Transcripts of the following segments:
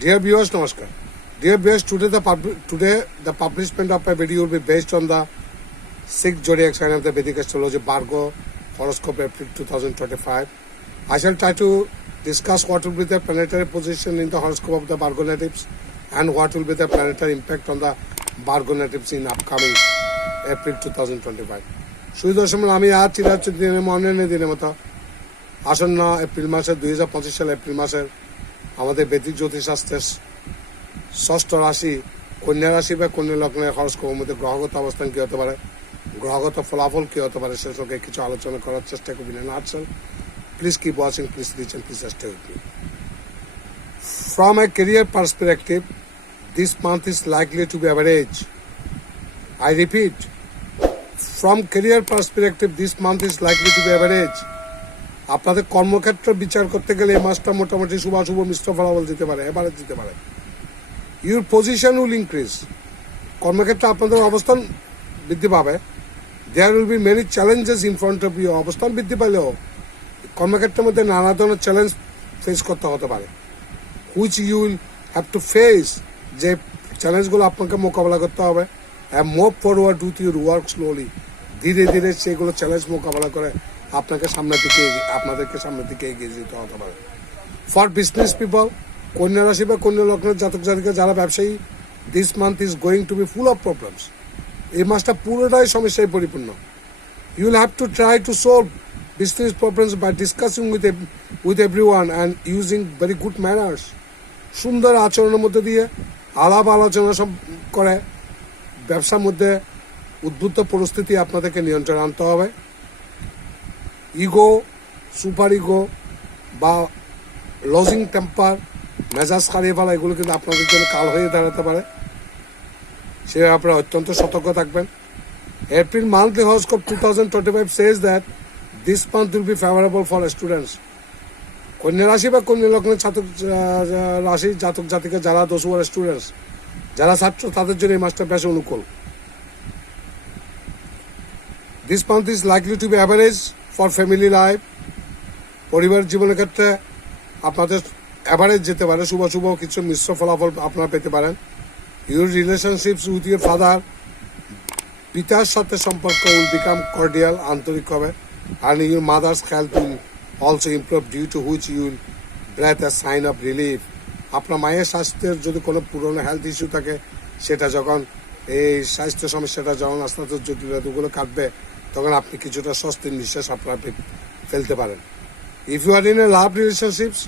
Dear viewers, Namaskar. Dear viewers, today the publishment of my video will be based on the 6th zodiac sign of the Vedic astrology, Virgo horoscope, April 2025. I shall try to discuss what will be the planetary position in the horoscope of the Virgo natives and what will be the planetary impact on the Virgo natives in upcoming April 2025. সুদর্শন আমি আজ চিরাচর দিনের মনের দিনের মতো আসন্ন April মাসের 2025 সালে April মাসের আমাদের বৈদিক জ্যোতিষশাস্ত্রের ষষ্ঠ রাশি কন্যা রাশি বা কন্যা লগ্নের হরস্কোপের মধ্যে গ্রহগত অবস্থান কী হতে পারে, গ্রহগত ফলাফল কী হতে পারে সে সঙ্গে কিছু আলোচনা করার চেষ্টা করবেন। আছেন please keep watching, please reach and please stay with me. From a career perspective, this month is likely to be average. I repeat, from career perspective, this month is likely to be average. আপনাদের কর্মক্ষেত্র বিচার করতে গেলে এই মাসটা মোটামুটি শুভ মিশ্র ফলাফল দিতে পারে, এবারে দিতে পারে। ইউর পজিশন উইল ইনক্রিজ, কর্মক্ষেত্রে আপনাদের অবস্থান বৃদ্ধি পাবে। There will be many challenges in front of you, অবস্থান বৃদ্ধি পেলেও কর্মক্ষেত্রের মধ্যে নানা ধরনের চ্যালেঞ্জ ফেস করতে হতে পারে, which you will have to face, যে চ্যালেঞ্জগুলো আপনাকে মোকাবেলা করতে হবে। And move forward with your work slowly, ধীরে ধীরে সেগুলো চ্যালেঞ্জ মোকাবেলা করে আপনাদেরকে সামনের দিকে এগিয়ে যেতে হতে পারে। ফর বিজনেস পিপল, কন্যা রাশি বা কন্যা লগ্নের জাতক জাতিকা যারা ব্যবসায়ী, this month is going to be full of problems. এই মাসটা পুরোটাই সমস্যায় পরিপূর্ণ। You will have to try to solve business problems by discussing with everyone and using very good manners. সুন্দর আচরণের মধ্যে দিয়ে আলাপ আলোচনা সব করে ব্যবসার মধ্যে উদ্বুদ্ধ পরিস্থিতি আপনাদেরকে নিয়ন্ত্রণে আনতে হবে। ইগো, সুপার ইগো বা লজিং টেম্পার, মেজাজ হারিয়ে ফেলা, এগুলো কিন্তু আপনাদের জন্য কাল হয়ে দাঁড়াতে পারে, সে আপনারা অত্যন্ত সতর্ক থাকবেন। April monthly horoscope 2025 says that this month will be favorable for students. কন্যা রাশি বা কন্যা লগ্নের রাশি জাতক জাতিকা যারা দোষুয়ার স্টুডেন্টস, যারা ছাত্র, তাদের জন্য এই মাসটা বেশ অনুকূল। This month is likely to be average for family life. পরিবার জীবনের ক্ষেত্রে আপনাদের অ্যাভারেজ যেতে পারে, শুভ কিছু মিশ্র ফলাফল আপনারা পেতে পারেন। Your relationships with your father, পিতার সাথে সম্পর্ক উইল বিকাম কর্ডিয়াল, আন্তরিক হবে। And your mother's health will also improve due to which you will breathe a sigh of relief. আপনার মায়ের স্বাস্থ্যের যদি কোনো পুরনো হেলথ ইস্যু থাকে, সেটা যখন এই স্বাস্থ্য সমস্যাটা যখন আস্তে আস্তে জটিলতাগুলো কাটবে, তখন আপনি কিছুটা স্বস্তির নিঃশ্বাস আপনারা ফেলতে পারেন। If you are in a love relationships,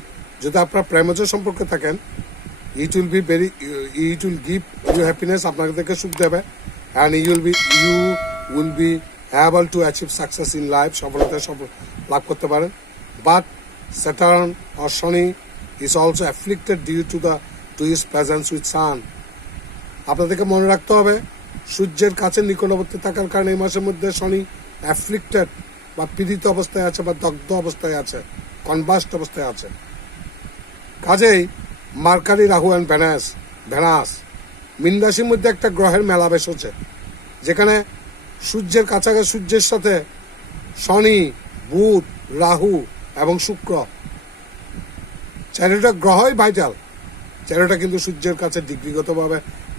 যদি আপনার প্রেমজ সম্পর্কে থাকেন, it will give you happiness, আপনাদেরকে সুখ দেবে। And you will be able to achieve success in life, সফলতা লাভ করতে পারেন। But Saturn or Shani is also afflicted due to his presence with sun. আপনাদেরকে মনে রাখতে হবে, সূর্যের কাছে নিকটবর্তী থাকার কারণে এই মাসের মধ্যে শনি অ্যাফ্লিক্টেড বা পীড়িত অবস্থায় আছে বা দগ্ধ অবস্থায় আছে, কনবাস্ট অবস্থায় আছে। কাজেই মার্কারি, রাহু অ্যান্ড ভেনাস মীন রাশির মধ্যে একটা গ্রহের মেলাবেশ হচ্ছে, যেখানে সূর্যের কাছাকাছি, সূর্যের সাথে শনি, বুধ, রাহু এবং শুক্র, চারোটা গ্রহই ভাইটাল। চারোটা কিন্তু সূর্যের কাছে ডিগ্রিগতভাবে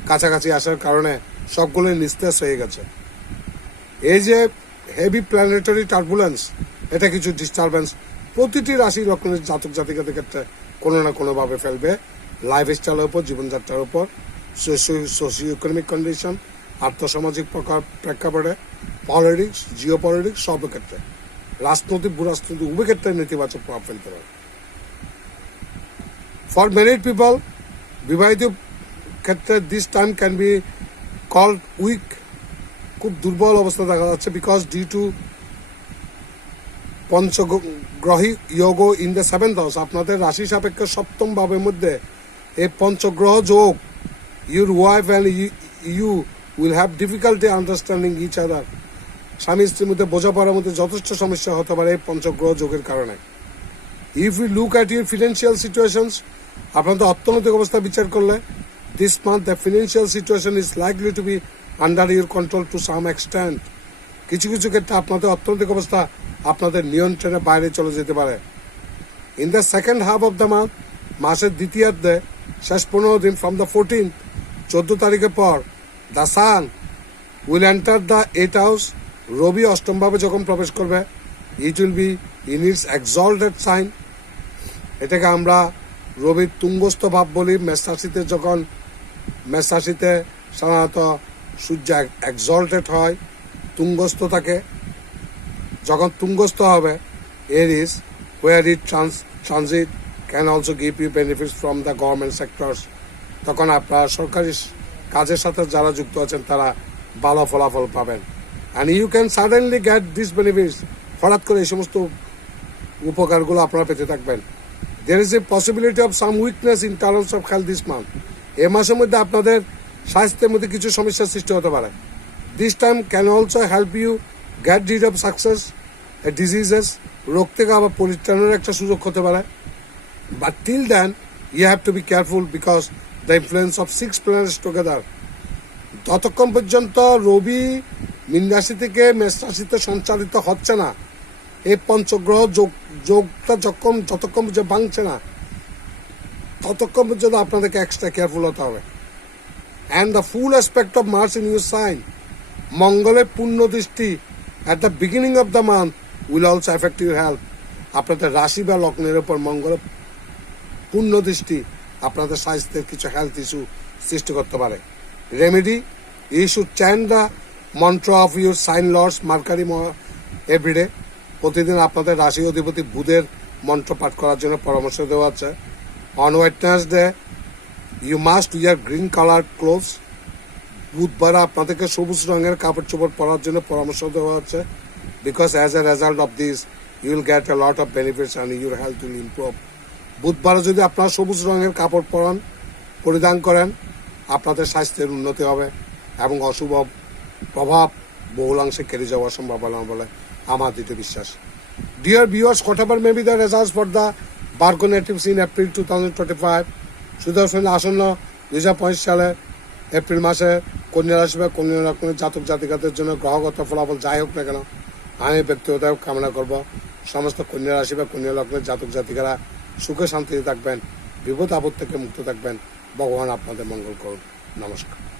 কাছাকাছি আসার কারণে সবগুলোই নিস্তেজ হয়ে গেছে। এই যে হেভি প্ল্যানেটারি টার্বুলেন্স, এটা কিছু ডিস্টারবেন্স প্রতিটি রাশি লগ্নের জাতক জাতিকাদের ক্ষেত্রে কোনো না কোনোভাবে ফেলবে। লাইফ স্টাইলের উপর, জীবনযাত্রার উপর, সোশিও ইকোনমিক কন্ডিশন, আর্থসামাজিক প্রেক্ষাপটে, পলিটিক্স, জিও পলিটিক্স, সর্বক্ষেত্রে, রাজনৈতিক ভূরাজনৈতিক উভয় ক্ষেত্রে নেতিবাচক প্রভাব ফেলতে পারে। ফর ম্যারিড পিপল, বিবাহিত ক্ষেত্রে this time can be called weak, খুব দুর্বল অবস্থা দেখা যাচ্ছে। বিকজ ডিউ টু পঞ্চগ্রহী যোগ ইন দ্য 7th হাউস, আপনাদের রাশি সাপেক্ষে 7ম ভাবের মধ্যে এই পঞ্চগ্রহ যোগ, your wife and you will have difficulty understanding each other. স্বামী স্ত্রীর মধ্যে বোঝাপড়ার মধ্যে যথেষ্ট সমস্যা হতে পারে এই পঞ্চগ্রহ যোগের কারণে। If you look at your financial situations, আপনাদের অর্থনৈতিক অবস্থা বিচার করলে, this month the financial situation is likely to be under your control to some extent. কিছু ক্ষেত্রে আপনাদের অর্থনৈতিক অবস্থা আপনাদের নিয়ন্ত্রণের বাইরে চলে যেতে পারে। In the second half of the month, মাসের দ্বিতীয়ার্ধে শেষ 15 দিন ফ্রম দ্য 14th 14 তারিখের পর the sun will enter the 8th house. Rabi অষ্টম ভাবে যখন প্রবেশ করবে, it will be in its exalted sign. এটাকে আমরা রবির তুঙ্গস্থ ভাব বলি। মেষ রাশিতে সাধারণত সূর্য এক্সল্টেড হয়, তুঙ্গস্থ থাকে। যখন তুঙ্গস্থ হবে, এরিস where it transit can also give you benefits from the government sectors। তখন আপনার সরকারি কাজের সাথে যারা যুক্ত আছেন তারা ভালো ফলাফল পাবেন। and you can suddenly get these benefits। হঠাৎ করে এই সমস্ত উপকারগুলো আপনারা পেতে থাকবেন। there is a possibility of some weakness in terms of health this month। এই মাসের মধ্যে আপনাদের স্বাস্থ্যের মধ্যে কিছু সমস্যার সৃষ্টি হতে পারে। this time can also help you get rid of success diseases। রোগ থেকে আবার পরিত্রাণের একটা সুযোগ হতে পারে। But till then you have to be careful because the influence of 6 planets together. ততক্ষণ পর্যন্ত রবি মীন রাশি থেকে মেষ রাশিতে সঞ্চালিত হচ্ছে না, এই পঞ্চগ্রহ যোগটা যতক্ষণ পর্যন্ত ভাঙছে না, ততক্ষণ পর্যন্ত আপনাদেরকে এক্সট্রা কেয়ারফুল হতে হবে। And the full aspect of Mars in your sign, মঙ্গলের পূর্ণ দৃষ্টি at the beginning of the month will also effect your health. আপনাদের রাশি বা লগ্নের উপর মঙ্গলের পূর্ণ দৃষ্টি আপনাদের স্বাস্থ্যের কিছু হেলথ ইস্যু সৃষ্টি করতে পারে। Remedy, you should chant the mantra of your sign lords Mercury everyday. প্রতিদিন আপনাদের রাশি অধিপতি বুধের মন্ত্র পাঠ করার জন্য পরামর্শ দেওয়া হচ্ছে। On Wednesday you must wear green colour clothes. বুধবার আপনাদেরকে সবুজ রঙের কাপড় চোপড় পরার জন্য পরামর্শ দেওয়া হচ্ছে। Because as a result of this you will get a lot of benefits and your health will improve. বুধবারে যদি আপনারা সবুজ রঙের কাপড় পরিধান করেন, আপনাদের স্বাস্থ্যের উন্নতি হবে এবং অশুভ প্রভাব বহুলাংশে কেটে যাওয়ার সম্ভাবনা বলে আমার দৃঢ় বিশ্বাস। Dear viewers, whatever may be the results for the Virgo natives in April 2025, সুদর্শন আসন্ন 2025 সালে এপ্রিল মাসে কন্যা রাশি বা কন্যা লগ্নের জাতক জাতিকাদের জন্য গ্রহগত ফলাফল যাই হোক না কেন, আমি ব্যক্তিগত কামনা করব সমস্ত কন্যা রাশি বা কন্যা লগ্নের জাতক জাতিকারা সুখে শান্তিতে থাকবেন, বিপদ আপদ থেকে মুক্ত থাকবেন। ভগবান আপনাদের মঙ্গল করুন। নমস্কার।